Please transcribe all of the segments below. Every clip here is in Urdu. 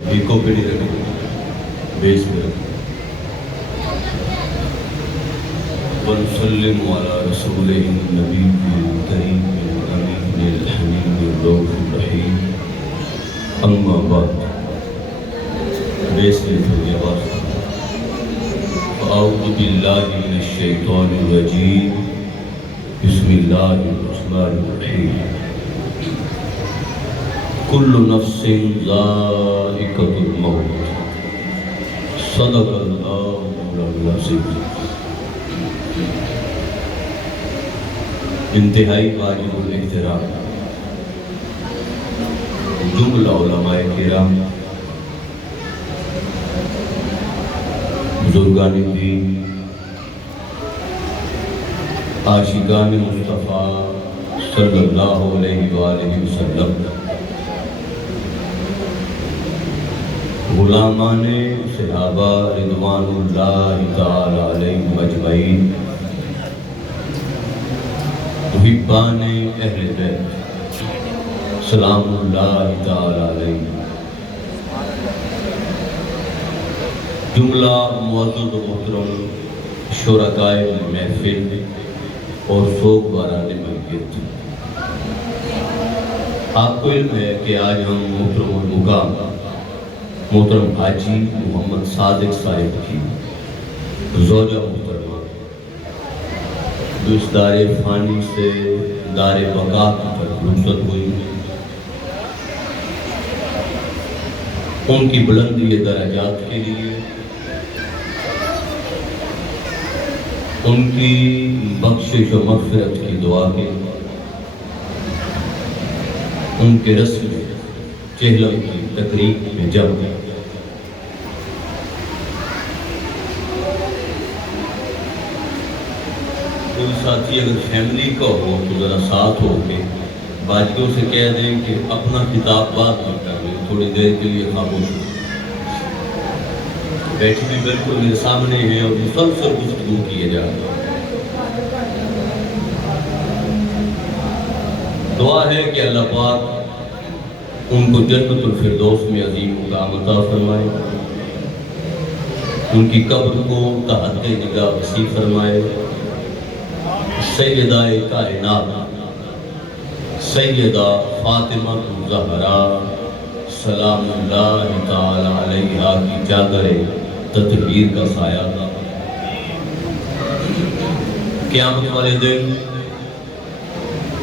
ایکو پیڑی رکھیں بیس میں رکھیں وَنُسَلِّمُ عَلَى رَسُولِهِ النَّبِيِّ الْكَرِيمِ الْأَمِينِ الْحَمِيدِ الرَّوْفِ الرَّحِيمِ اما بعد بیس میں تھوڑی آواز فَأَعُوذُ بِاللَّهِ مِنَ الشَّيْطَانِ الرَّجِيمِ بسم اللہ الرحمن الرحیم کل نفس ذائقۃ الموت صدق اللہ العظیم۔ انتہائی واجب الاحترام جملہ علماء کرام، بزرگان دین، عاشقان مصطفیٰ صلی اللہ علیہ وآلہ وسلم، غلامان صحابہ رضوان اللہ تعالی علیہم اجمعین، محبان اہل بیت سلام اللہ تعالی علیہم، جملہ معزز و محترم شرکائے محفل اور سوگ باران میت، آپ کو علم ہے کہ آج ہم محترم المقام محترم حاجی محمد صادق صاحب کی زوجہ محترمہ جو اس دار فانی سے دار بقا کی طرف رخصت ہوئی، ان کی بلندی درجات کے لیے، ان کی بخشش و مغفرت کی دعا کے، ان کے رسم چہلم کی تقریب میں جب کوئی ساتھی اگر فیملی کا ہو تو ذرا ساتھ ہو کے باجیوں سے کہہ دیں کہ اپنا کتاب بات نہ کر لیں، تھوڑی دیر کے لیے خاموش ہو۔ بیٹھی بھی بالکل میرے سامنے ہیں اور مسلسل گفتگو کیے جا رہے ہیں۔ دعا ہے کہ اللہ پاک ان کو جنت الفردوس میں عظیم مقام عطا فرمائے، ان کی قبر کو تحت نگاہ وسیع فرمائے، سیدہ کائنات سیدہ فاطمہ الزہرا سلام اللہ تعالی علیہا کی چادر تطہیر کا سایہ تھا، قیامت والے دن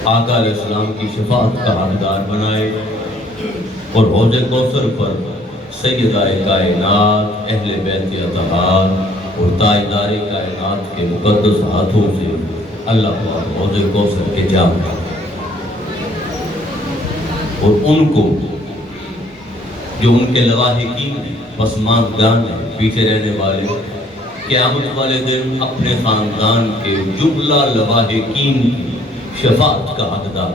آقا علیہ السلام کی شفاعت کا حقدار بنائے اور حوض کوثر پر سیدہ کائنات اہل بیت اطہار اور تاجدار کائنات کے مقدس ہاتھوں سے اللہ پاک حوض کوثر کے جام اور ان کو جو ان کے لواحقین پسماندگان پیچھے رہنے والے قیامت والے دن اپنے خاندان کے جملہ لواحقین کی شفاعت کا حقدار۔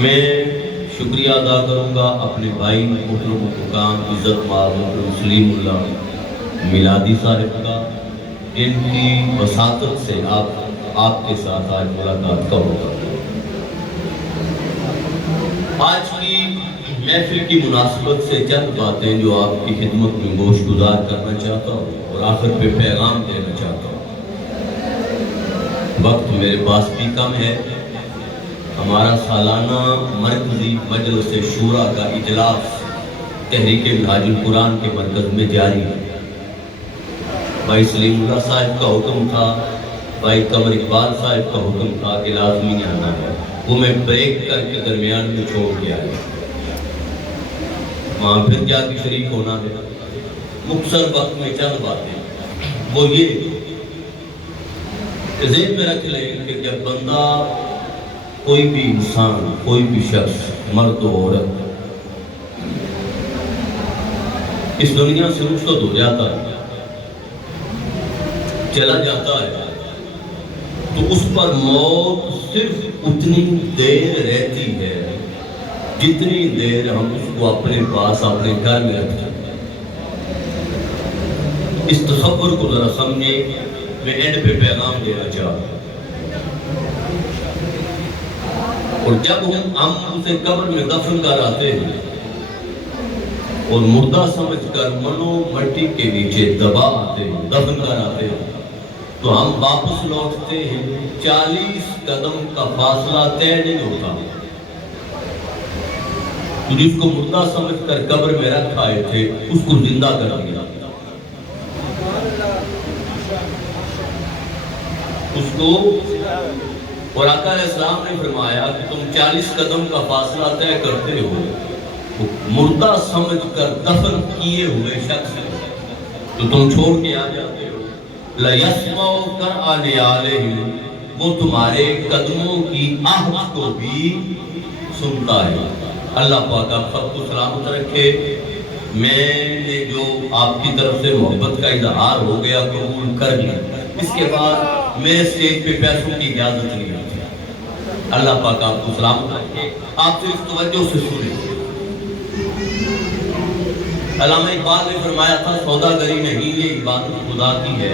میں شکریہ ادا کروں گا اپنے بھائی محترم حکام عزت مآب محترم سلیم اللہ میلادی صاحب کا، جن کی وساطت سے آپ کے ساتھ آج ملاقات کا ہوگا۔ آج کی محفل کی مناسبت سے چند باتیں جو آپ کی خدمت میں گوش گزار کرنا چاہتا ہوں اور آخر پہ پیغام دینا چاہتا ہوں۔ وقت میرے پاس بھی کم ہے، ہمارا سالانہ مرکزی مجلس شورا کا اجلاس تحریک منہاج القرآن کے مرکز میں جاری ہے۔ بھائی سلیم اللہ صاحب کا حکم تھا، بھائی قمر اقبال صاحب کا حکم تھا کہ لازمی آنا ہے، وہ میں بریک کر کے درمیان میں چھوڑ کے آیا، وہاں پھر جا کے شریک ہونا ہے۔ مختصر وقت میں چند باتیں، وہ یہ ذہن میں رکھ لیں کہ جب بندہ کوئی بھی انسان، کوئی بھی شخص، مرد و عورت اس دنیا سے رخصت ہو جاتا ہے، چلا جاتا ہے، تو اس پر موت صرف اتنی دیر رہتی ہے جتنی دیر ہم اس کو اپنے پاس اپنے گھر میں رکھتے ہیں۔ اس تصور کو ذرا سمجھے، میں اینڈ پہ پیغام دینا چاہتا ہوں۔ اور جب ہم اسے قبر میں دفن کر آتے ہیں اور مردہ سمجھ کر منو مٹی کے نیچے دبا آتے ہیں، دفن کر آتے ہیں، تو ہم واپس لوٹتے ہیں 40 قدم کا فاصلہ طے نہیں ہوتا۔ تو جس کو مردہ سمجھ کر قبر میں رکھ آئے تھے اس کو زندہ کر دیا، اس کو۔ اور آقا علیہ السلام نے فرمایا کہ تم 40 قدم کا فاصلہ طے کرتے ہو، مردہ سمجھ کر دفن کیے ہوئے شخص تو تم چھوڑ کے آ جاتے ہو، لَيَسْمَعُ قَرْعَ نِعَالِهِمْ، وہ تمہارے قدموں کی آہٹ کو بھی سنتا ہے۔ اللہ پاک آپ سب کو سلامت رکھے۔ میں نے جو آپ کی طرف سے محبت کا اظہار ہو گیا قبول کر لیا، اس کے بعد میرے اسٹیج پہ پیسوں کی اجازت نہیں ہوتی۔ اللہ پاک آپ کو سلامت رکھے۔ آپ صرف توجہ سے سنیں۔ علامہ اقبال نے فرمایا تھا سوداگری نہیں یہ عبادت خدا کی ہے،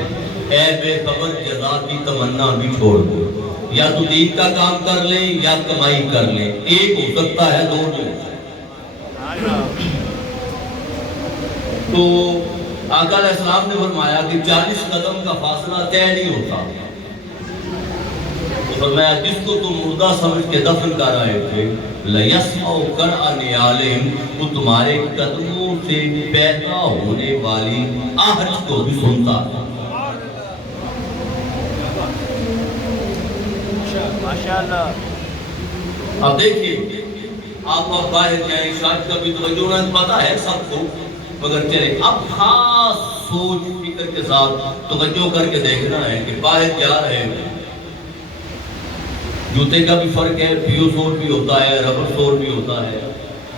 اے بے خبر جزا کی تمنا بھی چھوڑ دو، یا تو دین کا کام کر لیں یا کمائی کر لیں، ایک ہو سکتا ہے دو نہیں۔ تو آقا علیہ السلام نے فرمایا کہ 40 قدم کا فاصلہ طے نہیں ہوتا۔ تو فرمایا جس کو تم مردہ سمجھ کے دفن کر آئے تھے، لَيَسْمَعُ قَرْعَ نِعَالِهِمْ، وہ تمہارے قدموں سے پیدا ہونے والی آہٹ کو بھی سنتا ہے۔ ماشاءاللہ۔ اب دیکھیے آپ باہر جائیں، شاید کبھی توجہ نہ پتا ہے سب کو، مگر چلے اب خاص سوچ فکر کے ساتھ توجہ کر کے دیکھنا ہے کہ باہر جا رہے ہیں، جوتے کا بھی فرق ہے، پیو سول بھی ہوتا ہے، ربر سول بھی ہوتا ہے،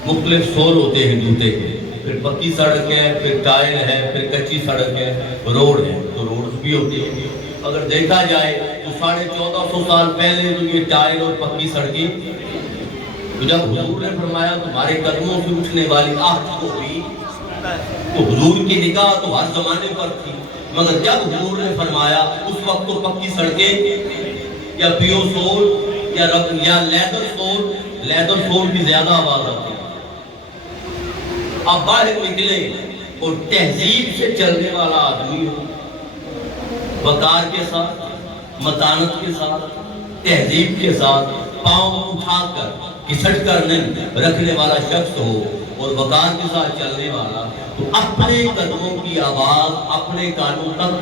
مختلف سول ہوتے ہیں جوتے کے، پھر پکی سڑک ہے، پھر ٹائل ہے، پھر کچی سڑک ہے، روڈ ہے تو روڈ بھی ہوتی ہے۔ اگر دیکھا جائے تو 1450 سال پہلے تو یہ ٹائل اور پکی سڑکیں، تو جب حضور نے فرمایا تمہارے قدموں سے اٹھنے والی آہٹ کو بھی، تو حضور کی نگاہ تو ہر زمانے پر تھی، مگر جب حضور نے فرمایا اس وقت تو پکی سڑکیں یا پیو سول یا لیدر سول کی زیادہ آواز آتی۔ اب باہر نکلے اور تہذیب سے چلنے والا آدمی ہو، وقار کے ساتھ، متانت کے ساتھ، تہذیب کے ساتھ، پاؤں اٹھا کر کسٹ کر نہیں رکھنے والا شخص ہو اور وقار کے ساتھ چلنے والا، تو اپنے قدموں کی آواز اپنے کانوں تک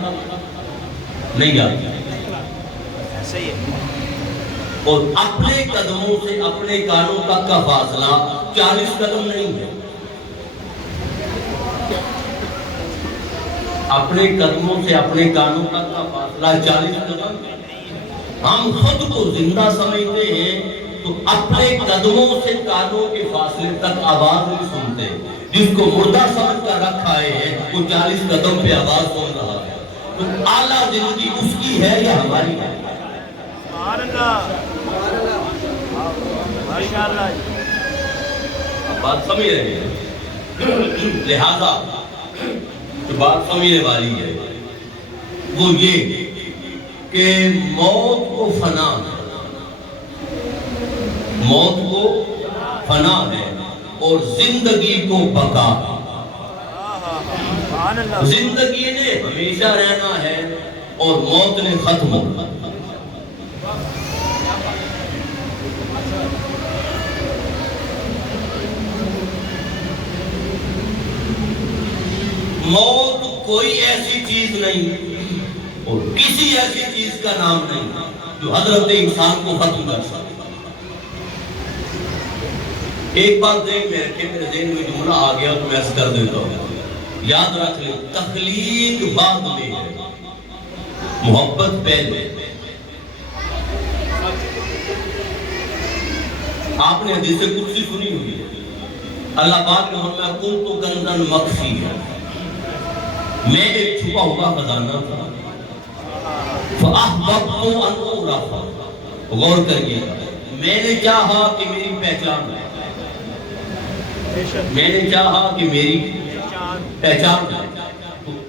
نہیں آتی، اور اپنے قدموں سے اپنے کانوں تک کا فاصلہ 40 قدم نہیں ہے۔ اپنے قدموں سے اپنے کانوں تک کا فاصلہ 40 قدم۔ ہم خود کو زندہ سمجھتے ہیں تو اپنے قدموں سے کانوں کے فاصلے تک آواز نہیں سنتے، جس کو مردہ سمجھ کر رکھا ہے وہ 40 قدم پہ آواز سن رہا ہے۔ تو اعلیٰ زندگی اس کی ہے یا ہماری ہے؟ اب بات سمجھ رہے ہیں، لہذا جو بات سمجھنے والی ہے وہ یہ کہ موت کو فنا ہے، موت کو فنا ہے اور زندگی کو بقا ہے۔ زندگی نے ہمیشہ رہنا ہے اور موت نے ختم ہونا ہے۔ موت کوئی ایسی چیز نہیں اور کسی ایسی چیز کا نام نہیں جو حضرت انسان کو ختم کر سکے۔ ایک بات ذہن میں رکھے، میرے ذہن میں جملہ آ گیا تو میں ایسا کر دیتا ہوں، یاد رکھ لیں، تخلیق بعد میں ہے، محبت پہلے۔ آپ نے حدیث قدسی سنی ہوئی ہے، اللہ پاک نے فرمایا کنت کنزا مخفیا، میں ایک چھپا ہوا خزانہ تھا، فاحببت ان اعرف، غور کریے گا، میں نے چاہا کہ میری پہچان ہے، میں نے چاہا کہ میری پہچان ہے،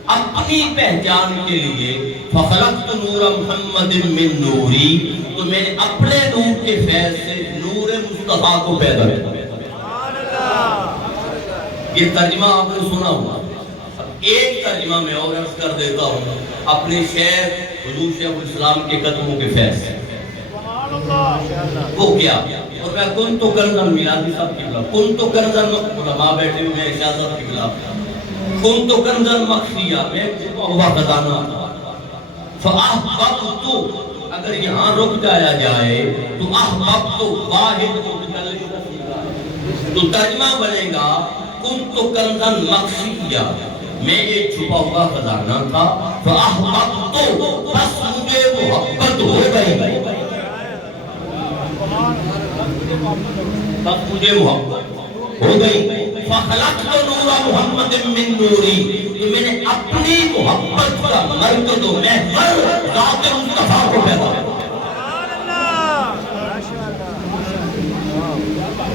اپنی پہچان کے لیے فخلقت نور محمد من نوری، تو میں نے اپنے نور کے فیض سے نور مصطفیٰ کو پیدا کیا۔ یہ ترجمہ آپ نے سنا ہوگا۔ ایک ترجمہ میں اور عرض کر دیتا ہوں اپنے شیخ حضور شیخ الاسلام کے قدموں کے فیض سے۔ وہ کیا؟ اور میں کن تو کنزن میلادی صاحب کی بلا، کن تو کنزن علماء بیٹھے ہوئے ہیں شاہ صاحب کی بلا، کن تو کنزن مخفیہ میں چھپا ہوا خزانہ تھا۔ فاحببت، اگر یہاں رک جایا جائے تو احببت واحد کو تو ترجمہ بنے گا کن تو کنزن مخفیہ، میں ایک چھپا ہوا خزانہ تھا، فاحببت، بس مجھے محبت ہو گئی، بس مجھے محبت ہو گئی۔ فخلقت نور محمد من نوری، تو میں نے اپنی محبت کا مرکز و محور ذات مصطفیٰ کو پیدا کیا۔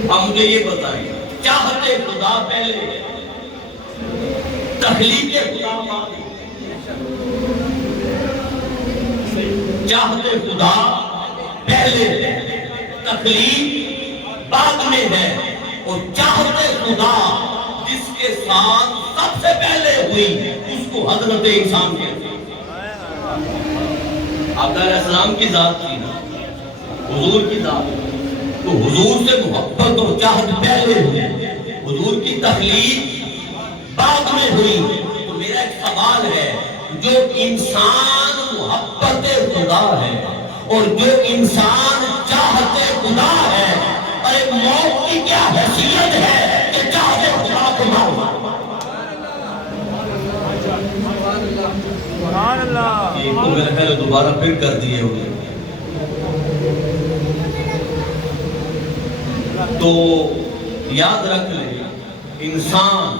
اب مجھے یہ بتائیں، چاہتے خدا پہلے، تخلیق خدا بعد؟ چاہتے خدا پہلے، تخلیق بعد میں ہے، اور چاہتے خدا جس کے ساتھ سب سے پہلے ہوئی اس کو حضرت انسان کہتے ہیں۔ آقا علیہ السلام کی ذات تھی نا، حضور کی ذات، تو حضور سے محبت اور چاہت پہلے ہوئی، حضور کی تخلیق بعد میں ہوئی۔ تو میرا ایک سوال ہے، جو انسان محبت خدا ہے اور جو انسان چاہت خدا ہے، اور ایک موت کی کیا حیثیت ہے کہ چاہت خدا کو مارو؟ یہ تو میرا خیال دوبارہ پھر کر دیے ہوئے۔ تو یاد رکھ لیں، انسان،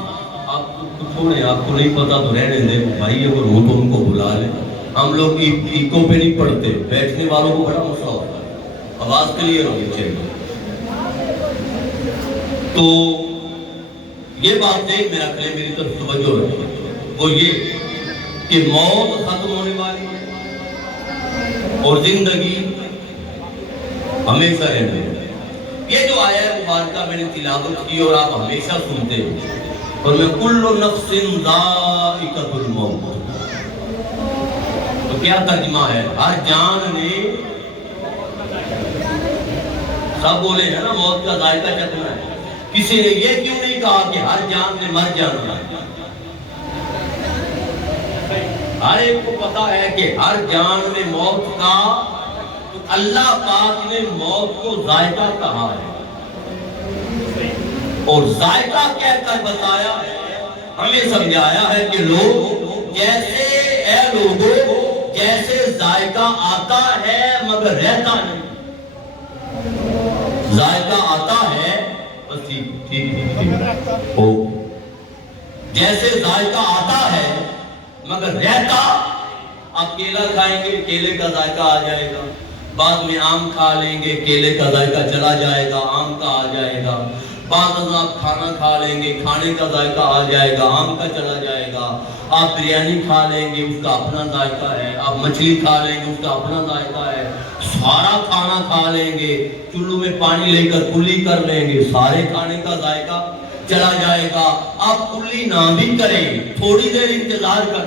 آپ کو چھوڑیں، آپ کو نہیں پتا تو رہنے دیں بھائی، اگر ہو تو ان کو بلا لیں۔ ہم لوگ ایکو پہ نہیں پڑھتے، بیٹھنے والوں کو بڑا مسئلہ ہوتا ہے، آواز کلیئر ہونی چاہیے۔ تو یہ بات دیکھ میرا کلے میری طرف توجہ رکھیں، وہ یہ کہ موت ختم ہونے والی ہے اور زندگی ہمیشہ رہنے والی ہے۔ یہ جو آیہ مبارکہ میں نے تلاوت کی اور آپ ہمیشہ سنتے ہیں، اور میں کل نفس ذائقۃ الموت، تو کیا ترجمہ ہے؟ ہر جان نے، سب بولے ہیں نا موت کا ذائقہ چکھنا ہے، کسی نے یہ کیوں نہیں کہا کہ ہر جان نے مر جانا ہے؟ ہر ایک کو پتا ہے کہ ہر جان میں موت کا، تو اللہ پاک نے موت کو ذائقہ کہا ہے، اور ذائقہ کہہ کر بتایا ہے، ہمیں سمجھایا ہے کہ لوگ جیسے، اے لوگوں، جیسے ذائقہ آتا ہے مگر رہتا نہیں، ذائقہ آتا ہے بس ٹھیک ہو، جیسے ذائقہ آتا ہے مگر رہتا، آپ کیلا کھائیں گے کیلے کا ذائقہ آ جائے گا، بعد میں آم کھا لیں گے کیلے کا ذائقہ چلا جائے گا، آم کا آ جائے گا، بعد از آپ کھانا کھا لیں گے کھانے کا ذائقہ آ جائے گا، آم کا چلا جائے گا، آپ بریانی کھا لیں گے اس کا اپنا ذائقہ ہے، آپ مچھلی کھا لیں گے اس کا اپنا ذائقہ ہے، سارا کھانا کھا لیں گے، چلو میں پانی لے کر کلی کر لیں گے، سارے کھانے کا ذائقہ چلا جائے گا۔ آپ کلی نہ بھی کریں، تھوڑی دیر انتظار کر،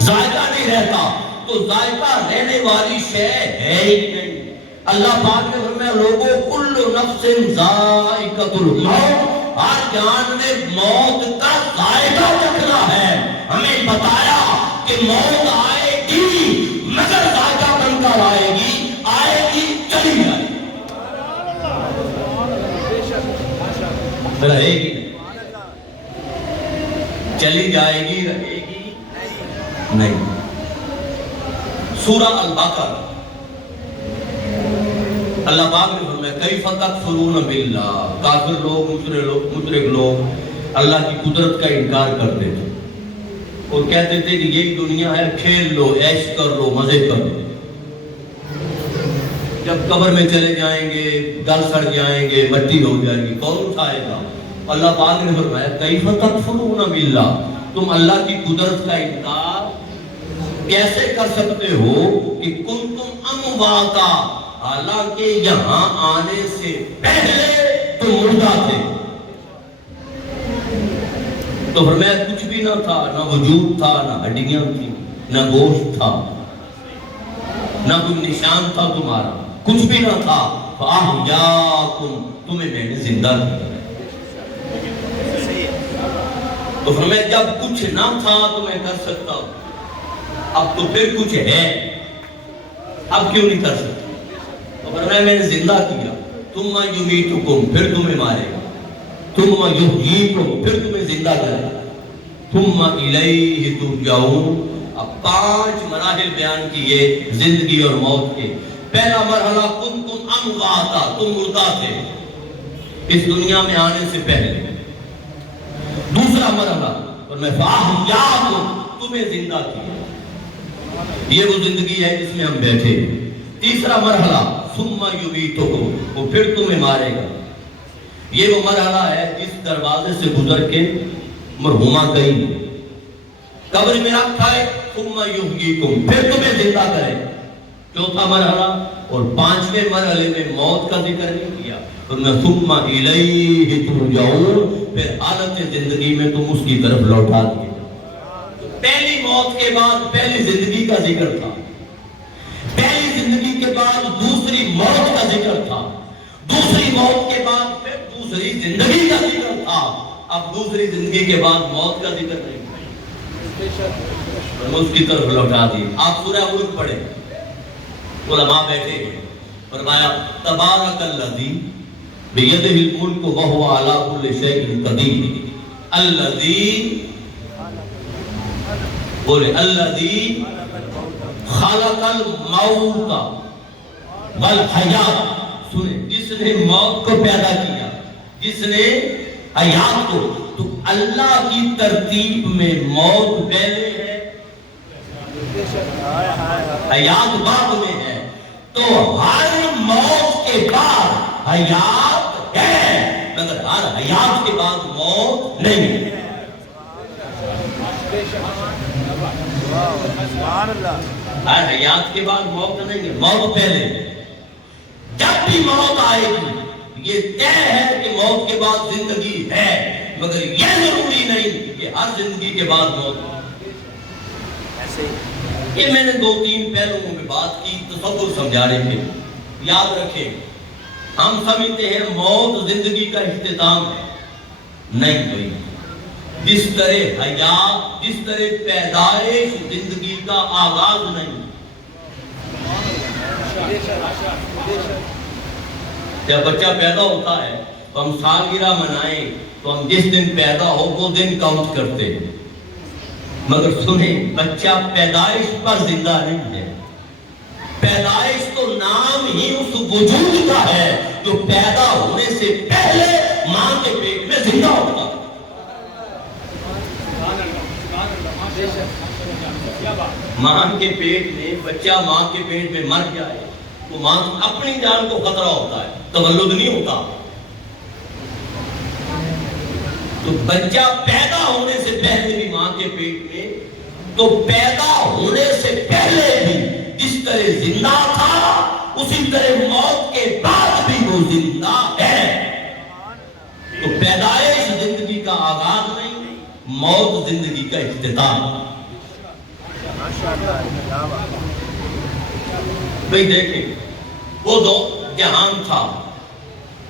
ذائقہ نہیں رہتا، تو ذائقہ رہنے والی شے ہے ہی نہیں۔ اللہ پاک نے فرمایا لوگوں کل نفس ذائقۃ الموت، ہر جان نے موت کا ذائقہ چکھنا ہے۔ ہمیں بتایا کہ موت آئے گی مگر ذائقہ بن کر آئے گی، چلی جائے گی، رہے گی، چلی جائے گی، رہے گی نہیں۔ سورہ البقرہ، اللہ پاک نے فرمایا کیف تکفرون باللہ، کافر لوگ، مشرک لوگ اللہ کی قدرت کا انکار کرتے تھے اور کہتے تھے کہ یہی دنیا ہے، کھیل لو، عیش کر لو، مزے کر لو، جب قبر میں چلے جائیں گے گل سڑ جائیں گے، مٹی ہو جائے گی، کون اٹھائے گا؟ اللہ پاک نے فرمایا کیف تکفرون باللہ، تم اللہ کی قدرت کا انکار کیسے کر سکتے ہو کہ کنتم امواتا، حالانکہ یہاں آنے سے پہلے تم مردہ تھے؟ تو فرمایا کچھ بھی نہ تھا، نہ وجود تھا، نہ ہڈیاں تھیں، نہ گوشت تھا، نہ کوئی نشان تھا تمہارا، کچھ بھی نہ تھا۔ فَأَحْيَاكُمْ، تمہیں میں نے زندہ کیا۔ تو فرمایا جب کچھ نہ تھا تو میں کر سکتا ہوں، اب تو پھر کچھ ہے، اب کیوں نہیں کر سکتا؟ تو فرمایا میں نے زندہ کیا، ثُمَّ يُمِيتُكُمْ، پھر تمہیں مارے گا، ثُمَّ يُحْيِيكُمْ، پھر تمہیں زندہ کرے گا، ثُمَّ إِلَيْهِ تُرْجَعُونَ۔ اب 5 مراحل بیان کیے زندگی اور موت کے۔ پہلا مرحلہ کنتم امواتا، تم مردہ تھے اس دنیا میں آنے سے پہلے۔ دوسرا مرحلہ اور میں فَأَحْيَاكُمْ، تمہیں زندہ کیا، یہ وہ زندگی ہے جس میں ہم بیٹھے۔ تیسرا مرحلہ ثُمَّ يُمِيتُكُمْ، وہ پھر تمہیں مارے گا۔ یہ وہ مرحلہ ہے جس دروازے سے گزر کے مرحومہ گئی، قبر میں رکھا ہے، ثُمَّ يُحْيِيكُمْ، پھر تمہیں زندہ کرے۔ چوتھا مرحلہ اور 5ویں مرحلے میں موت کا ذکر نہیں کیا، ثُمَّ إِلَيْهِ تُرْجَعُونَ، پھر حالت زندگی میں تم اس کی طرف لوٹا دیے۔ پہلی موت کے بعد پہلی زندگی کا ذکر تھا، پہلی زندگی کے بعد دوسری موت کا ذکر تھا، دوسری موت کے بعد پھر دوسری زندگی کا ذکر تھا۔ اب دوسری زندگی کے بعد موت کا ذکر نہیں، اس کی طرف لوٹا دی۔ آپ سورہ ملک پڑھیں، علماء بیٹھے ہیں، فرمایا تبارک الذی بیدہ الملک وہو علی کل شیء قدیر، الذی، بولے الذی خلق الموت والحیات، سنیں، جس نے موت کو پیدا کیا، جس نے حیات کو، تو اللہ کی ترتیب میں موت پہلے ہے، حیات بعد میں ہے، تو ہر موت کے بعد حیات ہے، مگر ہر حیات کے بعد موت نہیں ہے۔ ہر حیات کے بعد موت نہیں ہے، موت پہلے ہے۔ جب بھی موت آئے گی یہ طے ہے کہ موت کے بعد زندگی ہے، مگر یہ ضروری نہیں کہ ہر زندگی کے بعد موت ہے۔ یہ میں نے 2-3 پہلوؤں میں بات کی تصور سمجھانے کے، یاد رکھیں، ہم سمجھتے ہیں موت زندگی کا اختتام ہے، نہیں بھائی، جس طرح حیات، جس طرح پیدائش زندگی کا آغاز نہیں۔ جب بچہ پیدا ہوتا ہے تو ہم سالگرہ منائیں تو ہم جس دن پیدا ہو وہ دن کاؤنٹ کرتے ہیں، مگر سنیں، بچہ پیدائش پر زندہ نہیں ہے۔ پیدائش تو نام ہی اس وجود کا ہے جو پیدا ہونے سے پہلے ماں کے پیٹ میں زندہ ہوتا ہے۔ ماں کے پیٹ میں، بچہ ماں کے پیٹ میں مر جائے تو ماں اپنی جان کو خطرہ ہوتا ہے، تولد نہیں ہوتا۔ تو بچہ پیدا ہونے سے پہلے بھی ماں کے پیٹ میں، تو پیدا ہونے سے پہلے بھی جس طرح زندہ تھا اسی طرح موت کے بعد بھی وہ زندہ ہے۔ تو پیدائش زندگی کا آغاز نہیں، موت زندگی کا اختتام۔ بھئی دیکھیں، وہ دو جہان تھا،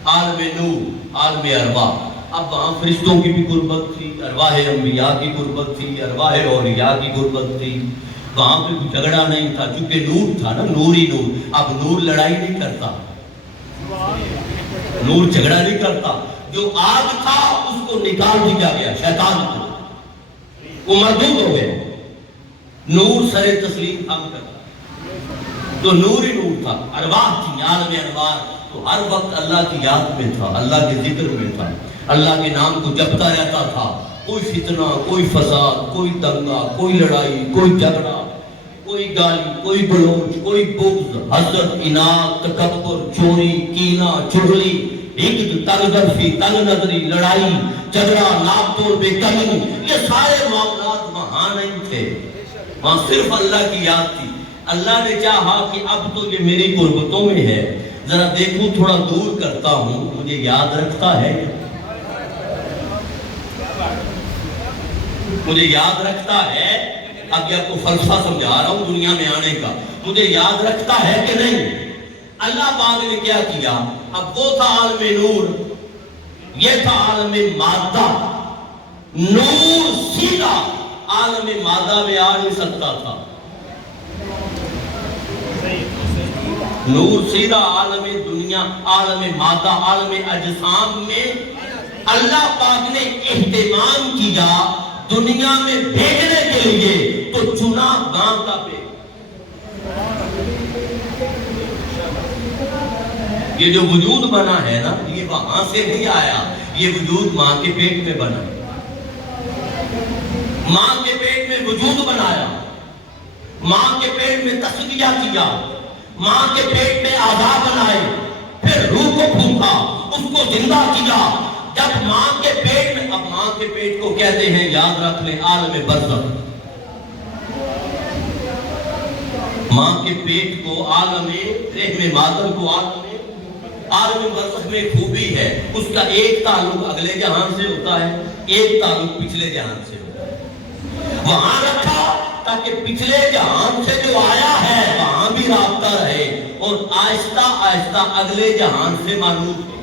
عالم نور، عالم ارواح، اب وہاں فرشتوں کی بھی غربت تھی، ارواح انبیاء کی غربت تھی، ارواح اولیاء کی غربت تھی، وہاں پہ کوئی جھگڑا نہیں تھا، چونکہ نور تھا نا، نوری نور۔ اب نور لڑائی نہیں کرتا، نور جھگڑا نہیں کرتا، جو آگ تھا اس کو نکال دیا گیا، شیطان کو، وہ مردود ہو گئے، نور سر تسلیم ہم کرتا، تو نور ہی نور تھا، ارواح تھی، عالم انوار، تو ہر وقت اللہ کی یاد میں تھا، اللہ کے ذکر میں تھا، اللہ کے نام کو جپتا رہتا تھا۔ کوئی فتنہ، کوئی فساد، کوئی دنگا، کوئی لڑائی، کوئی جھگڑا، کوئی گالی، کوئی گلوچ، کوئی بغض، حسد، اناد، تکبر، چوری، کینہ، چغلی، ہند تنظر فی تنگ نظری لڑائی جھگڑا ناپ توڑ بے کمی، یہ سارے معاملات وہاں نہیں تھے، وہاں صرف اللہ کی یاد تھی۔ اللہ نے چاہا کہ اب تو یہ میری قربتوں میں ہے، ذرا دیکھوں تھوڑا دور کرتا ہوں، مجھے یاد رکھتا ہے، مجھے یاد رکھتا ہے۔ اب یہ آپ کو فلسفہ سمجھا رہا ہوں دنیا میں آنے کا، مجھے یاد رکھتا ہے کہ نہیں۔ اللہ پاک نے کیا کیا؟ اب وہ تھا عالم نور، یہ تھا عالم مادہ۔ نور سیدھا عالم مادہ میں آ نہیں سکتا تھا، نور سیدھا عالم دنیا، عالم مادہ، عالم اجسام میں اللہ پاک نے اہتمام کیا دنیا میں بھیجنے کے لیے، تو چنا گاں کا پیٹ۔ یہ جو وجود بنا ہے نا، یہ وہاں سے نہیں آیا، یہ وجود ماں کے پیٹ میں بنا، ماں کے پیٹ میں وجود بنایا، ماں کے پیٹ میں تصفیہ کیا، ماں کے پیٹ میں اعضاء بنائے، پھر روح کو پھونکا، اس کو زندہ کیا۔ جب ماں کے پیٹ میں، اب ماں کے پیٹ کو کہتے ہیں، یاد رکھ لیں، عالم برزخ۔ ماں کے پیٹ کو عالم رحم مادر کو عالم برزخ میں خوبی ہے، اس کا ایک تعلق اگلے جہان سے ہوتا ہے، ایک تعلق پچھلے جہان سے ہوتا ہے۔ وہاں رکھا تاکہ پچھلے جہان سے جو آیا ہے وہاں بھی رابطہ رہے، اور آہستہ آہستہ اگلے جہان سے مانوس ہو،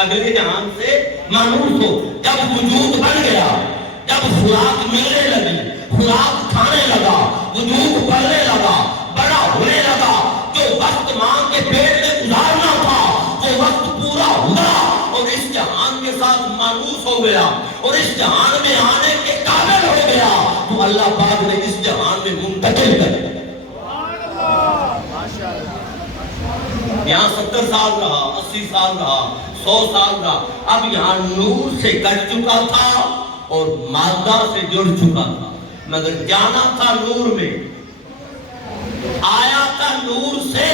اگلے جہان سے مانوس ہو۔ جب وجود بن گیا، جب خوراک ملنے لگی، خوراک کھانے لگا، وجود بڑھنے لگا، بڑا ہونے لگا، جو وقت ماں کے پیٹ میں گزارنا تھا وہ وقت پورا ہوا، اور اس جہان کے ساتھ مانوس ہو گیا، اور اس جہان میں آنے کے قابل ہو گیا، تو اللہ پاک نے اس جہان میں منتقل کر دیا۔ یہاں 70 سال رہا، 80 سال رہا، 100 سال رہا، اب یہاں نور سے کٹ چکا تھا اور مادہ سے جڑ چکا تھا، مگر جانا تھا نور میں، آیا تھا نور سے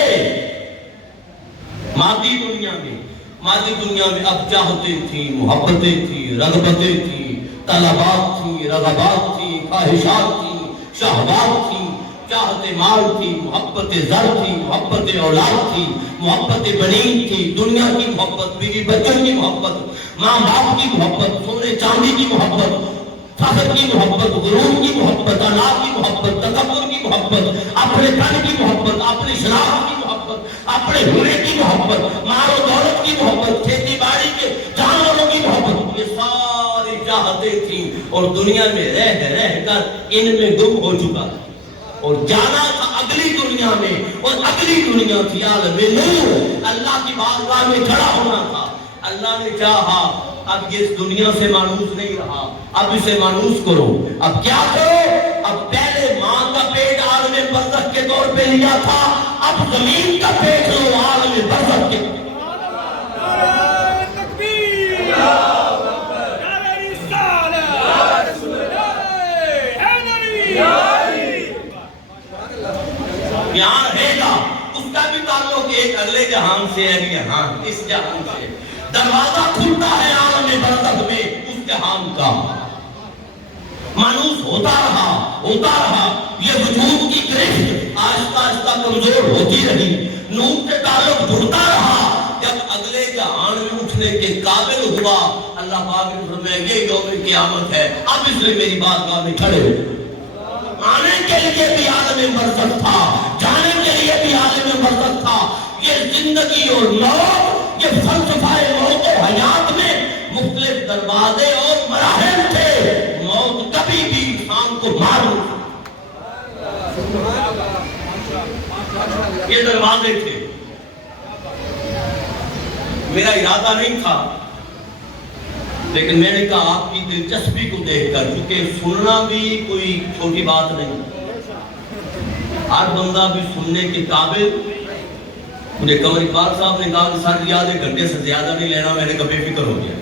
مادی دنیا میں۔ مادی دنیا میں اب چاہتیں تھیں، محبتیں تھیں، رغبتیں تھیں، طلبات تھیں، رغبات تھیں، خواہشات تھیں، شہوات تھیں، چاہت مال تھی، محبت زر تھی، محبت اولاد تھی، محبت بنین تھی، دنیا کی محبت، بیوی بچوں کی محبت، ماں باپ کی محبت، سونے چاندی کی محبت، فخر کی محبت، غرور کی محبت، اولاد کی محبت، تکبر کی محبت، اپنے تن کی محبت، اپنی شناخت کی محبت، اپنے ہونے کی محبت، مال و دولت کی محبت، کھیتی باڑی کے جانوروں کی محبت، یہ ساری چاہتیں تھیں، اور دنیا میں رہ رہ کر ان میں گم ہو چکا تھا، اور جانا تھا اگلی دنیا میں، اور اگلی دنیا تھی عالم نور، اللہ کی بارگاہ میں کھڑا ہونا تھا۔ اللہ نے چاہا اب یہ اس دنیا سے مانوس نہیں رہا، اب اسے مانوس کرو۔ اب کیا کرو؟ اب پہلے ماں کا پیٹ عالم برزخ کے طور پہ لیا تھا، اب زمین کا پیٹ لو عالم برزخ کے۔ یہاں رہے گا، اس کا بھی تعلق ایک اگلے جہان سے ہے، یہاں اس جہان سے دروازہ کھلتا ہے عالم برزخ میں، اس جہان کا مانوس ہوتا رہا، یہ وجود کی گرفت آہستہ آہستہ کمزور ہوتی رہی، نور سے تعلق جڑتا رہا، جب اگلے جہان میں اٹھنے کے قابل ہوا، اللہ پاک نے فرمایا یہ یوم قیامت ہے، اب اس لیے میری بارگاہ میں کھڑے ہو۔ آنے کے لیے بھی عالم برزخ تھا، جانے کے لیے بھی عالم برزخ تھا۔ یہ زندگی اور موت، یہ فلسفہ موت و حیات میں مختلف دروازے اور مراحل تھے، موت کبھی بھی انسان کو مار نہیں سکتی، یہ دروازے تھے۔ میرا ارادہ نہیں تھا، لیکن میں نے کہا آپ کی دلچسپی کو دیکھ کر، کیونکہ سننا بھی کوئی چھوٹی بات نہیں، ہر بندہ بھی سننے کے قابل۔ مجھے قمر اقبال صاحب نے کہا کہ سر یاد 1 گھنٹے سے زیادہ نہیں لینا، میں نے کہا بے فکر ہو گیا،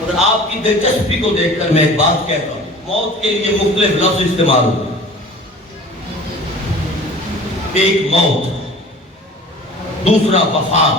مگر آپ کی دلچسپی کو دیکھ کر میں ایک بات کہتا ہوں۔ موت کے لیے مختلف لفظ استعمال ہوتے ہیں، ایک موت، دوسرا وفات،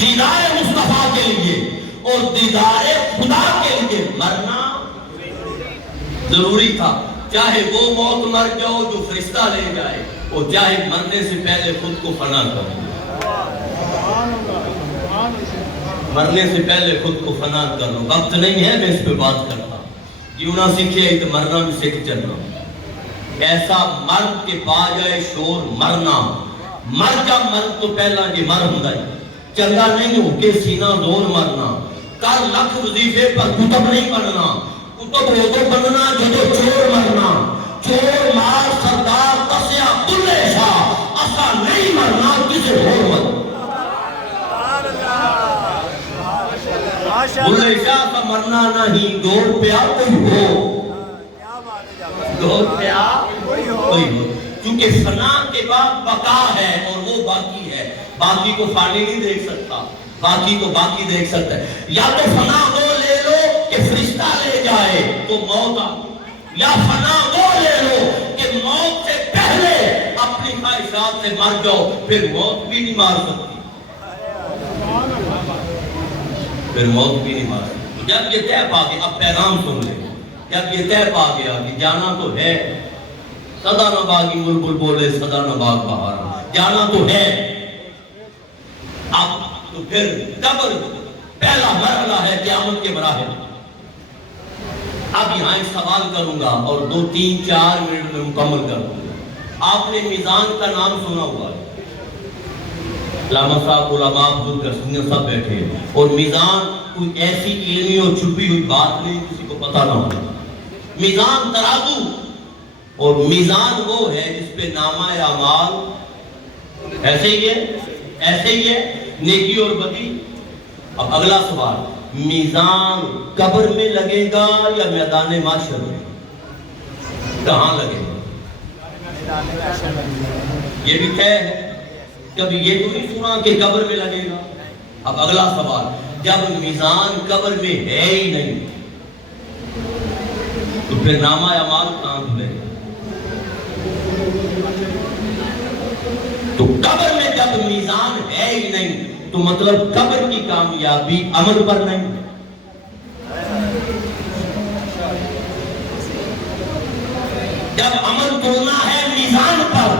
دیدار مصطفیٰ کے لیے اور دیدار خدا کے لیے مرنا ضروری تھا. چاہے وہ موت مر جاؤ جو فرشتہ لے جائے، اور چاہے مرنے سے پہلے خود کو فنا کرو. مرنے سے پہلے خود کو فنا کرو. وقت نہیں ہے میں اس پہ بات کرتا. جیونا سیکھے تو مرنا بھی سیکھ چلنا. ایسا مرد کے پا جائے شور مرنا. مر جا مرد تو پہلا جی مر ہوں گا. چنگا نہیں ہو کے سینہ زور مرنا. کر لکھ وظیفے پر کتب نہیں پڑھنا. کتب ہو تو بننا جو چور مرنا. چور مار سردار تسیا بلے شاہ اسا نہیں مرنا کسی ہو مر. بلے شاہ کا مرنا نہیں دور پیا کوئی ہو. دور پیا کوئی ہو. کیونکہ فنا کے بعد بقا ہے اور وہ باقی ہے. باقی کو فانی نہیں دیکھ سکتا، باقی کو باقی دیکھ سکتا ہے. یا تو فنا وہ لے لو کہ فرشتہ لے جائے تو موت آ، یا فنا وہ لے لو کہ موت سے پہلے اپنی خواہشات سے مر جاؤ. پھر موت بھی نہیں مار سکتی. پھر موت بھی نہیں مار سکتی. جب یہ طے پا گیا، اب پیغام سن لے. جب یہ طے پا گیا کہ جانا تو ہے، صدا نہ باغی بلبل بولے صدا نہ باغ بہار، جانا تو ہے. اب تو پھر قبر پہلا مرحلہ ہے قیامت کے مراحل. اب یہاں ایک سوال کروں گا اور 2 3 4 منٹ میں مکمل کروں گا. آپ نے میزان کا نام سنا ہوا ہے. علامہ صاحب، علماء، بزرگ سب بیٹھے ہیں. اور میزان کوئی ایسی علمی اور چھپی ہوئی بات نہیں کسی کو پتہ نہ ہو. میزان ترازو، اور میزان وہ ہے جس پہ نامہ اعمال ایسے ہی ہے، ایسے ہی ہے، نیکی اور بدی. اب اگلا سوال، میزان قبر میں لگے گا یا میدان معاشر میں؟ کہاں لگے گا؟ یہ بھی طے ہے. کبھی یہ تو نہیں سنا کہ قبر میں لگے گا. اب اگلا سوال، جب میزان قبر میں ہے ہی نہیں تو پھر نامہ اعمال کہاں کھلے گا؟ تو قبر میں جب میزان ہے ہی نہیں تو مطلب قبر کی کامیابی عمل پر نہیں. جب عمل توڑنا ہے میزان پر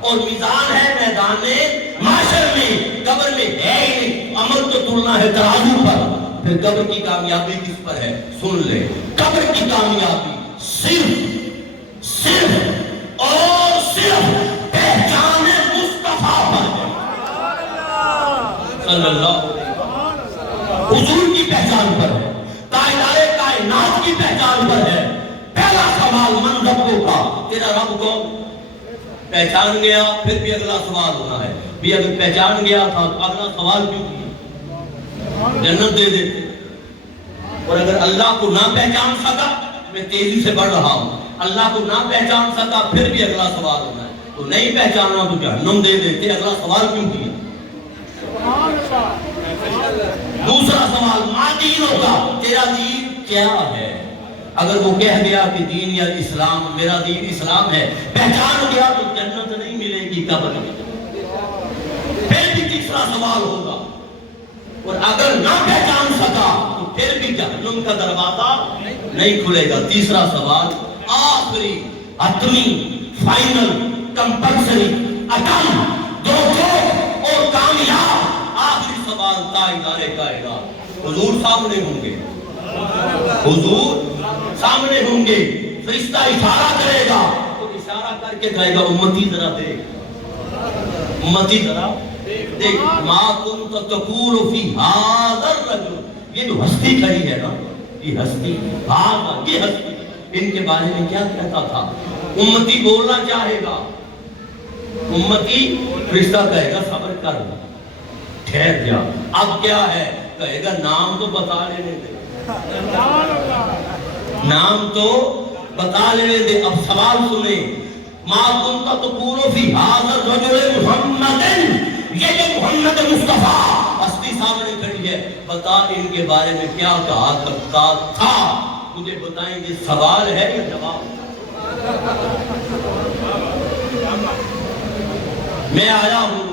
اور میزان ہے میدان معاشر میں، قبر میں ہے ہی نہیں، عمل تو توڑنا ہے ترازو پر. پھر قبر کی کامیابی کس پر ہے؟ سن لے، قبر کی کامیابی صرف اور صرف پہچان مصطفیٰ پر ہے صلی اللہ علیہ وسلم. حضور کی پہچان پر ہے، تاجدار کائنات کی پہچان پر ہے. پہلا سوال من ربوں کا، تیرا رب کون؟ پہچان گیا پھر بھی اگلا سوال ہونا ہے. بھی اگر پہچان گیا تھا تو اگلا سوال کیوں کیا؟ جنت دے دیتے. اور اگر اللہ کو نہ پہچان سکا، میں تیزی سے بڑھ رہا ہوں، اللہ کو نہ پہچان سکا پھر بھی اگلا سوال ہونا ہے. تو نہیں پہچانا تو جہنم دے دیتے. اگلا سوال کیوں کیا؟ دوسرا سوال، ماں دینوں کا، تیرا دین کیا ہے؟ اگر وہ کہہ گیا کہ دین یا اسلام، میرا دین اسلام ہے، پہچان گیا تو جنت نہیں ملے گی قبر میں. پھر بھی تیسرا سوال ہوگا. اور اگر نہ پہچان سکا تو پھر بھی جہنم کا دروازہ نہیں کھلے گا. تیسرا سوال آخری، حتمی، فائنل، کمپلسری، اٹم، اور کامیاب. آخری سوال تاجدار کائنات، حضور سامنے ہوں گے. حضور سامنے ہوں گے. فرشتہ اشارہ کرے گا اور اشارہ کر کے کہے گا امتی ذرا دیکھ، امتی ذرا دیکھ. ما کنت تقول فی ھذا الرجل، یہ جو ہستی کھڑی ہے نا، یہ ہستی، یہ ہستی، ان کے بارے میں کیا کہتا تھا؟ امتی بولنا چاہے گا، امتی، فرشتہ کہے گا صبر کر، ٹھہر جا. اب کیا ہے؟ کہے گا نام تو بتا لینے دے، نام تو بتا لینے دے. اب سوال سنیں، ما کنت تقول فی ھذا الرجل محمد، یہ جو محمد مصطفیٰ ہستی سامنے کھڑی ہے، بتا ان کے بارے میں کیا کہا کرتا تھا. مجھے بتائیں گے سوال ہے یا جواب؟ میں آیا ہوں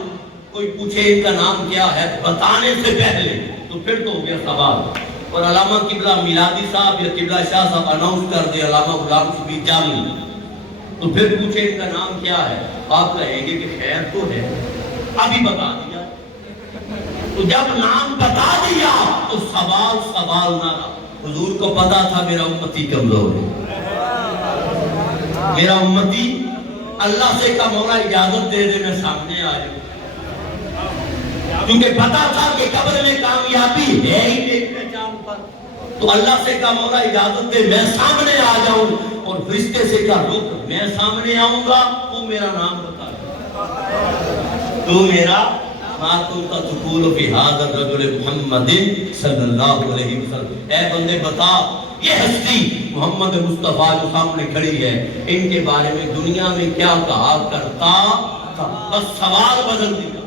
کوئی پوچھے ان کا نام کیا ہے بتانے سے پہلے تو پھر تو ہو گیا سوال. اور علامہ قبلہ میلادی صاحب یا قبلہ شاہ صاحب اناؤنس کر دے علامہ غلام شبیر جامی تو پھر پوچھے ان کا نام کیا ہے, آپ کہیں گے کہ خیر تو ہے ابھی بتا دیا. تو جب نام بتا دیا تو سوال نہ رہا. حضور کو پتا تھا میرا امتی کمزور ہے, میرا امتی اللہ سے کا مولا اجازت دے دے میں سامنے آ جاؤں, کیونکہ پتا تھا کہ قبر میں کامیابی ہے ہی ایک پہچان پر. تو اللہ سے کا مولا اجازت دے میں سامنے آ جاؤں اور فرشتے سے کا رخ میں سامنے آؤں گا, تو میرا نام بتا دے, تو میرا ما کنت تقول فی ھذا الرجل محمد صلی اللہ علیہ وسلم. اے بندے بتا یہ ہستی محمد مصطفیٰ جو سامنے کھڑی ہے ان کے بارے میں دنیا میں کیا کہا کرتا تھا. بس سوال بدل دیا.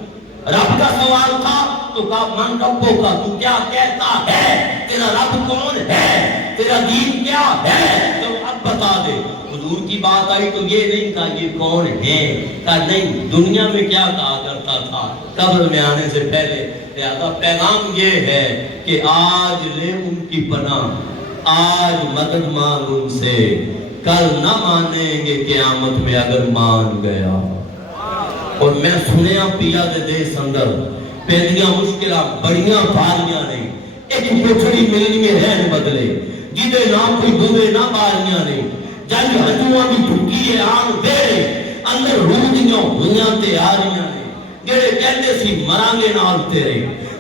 رب کا سوال تھا تو کہا من ربوں کا, تو کیا کہتا ہے, تیرا رب کون ہے, تیرا دین کیا ہے, تو اب بتا دے. حضور کی بات آئی تو یہ نہیں کہا یہ کون ہے, کہا نہیں دنیا میں کیا کہا کرتا تھا قبر میں آنے سے پہلے. لہذا پیغام یہ ہے کہ آج لے ان کی پناہ, آج مدد مانگ ان سے, کل نہ مانیں گے قیامت میں اگر مان گیا. اور میں سنیا پیا دے دیس اندر پیدیاں مشکلہ بڑیاں باریاں نہیں, ایک پوچھڑی ملنی میں رہن بدلے جیدے نام کوئی دوے نہ باریاں نہیں. جنگ ہجوہاں بھی ٹھکی ہے آن دے اندر رودیاں ہویاں تے آریاں نہیں. جڑے کہندے سی مرانگے نال تیرے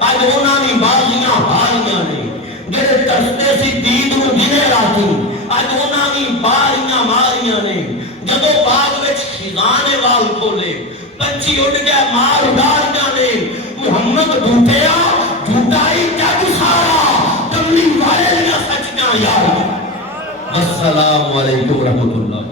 آج اونا بھی بازیاں ہاریاں نہیں. جڑے ترستے سی دید نو جنے راتی آج اونا بھی باریاں ماریاں نہیں. جدو باغ وچ خزانے وال کھولے پنچھی اڑ گیا مار ڈاریاں نے. محمد بھوٹیا جھوٹائی جگ سارا کملی والے لیا سچیاں یار. السلام علیکم ورحمۃ اللہ.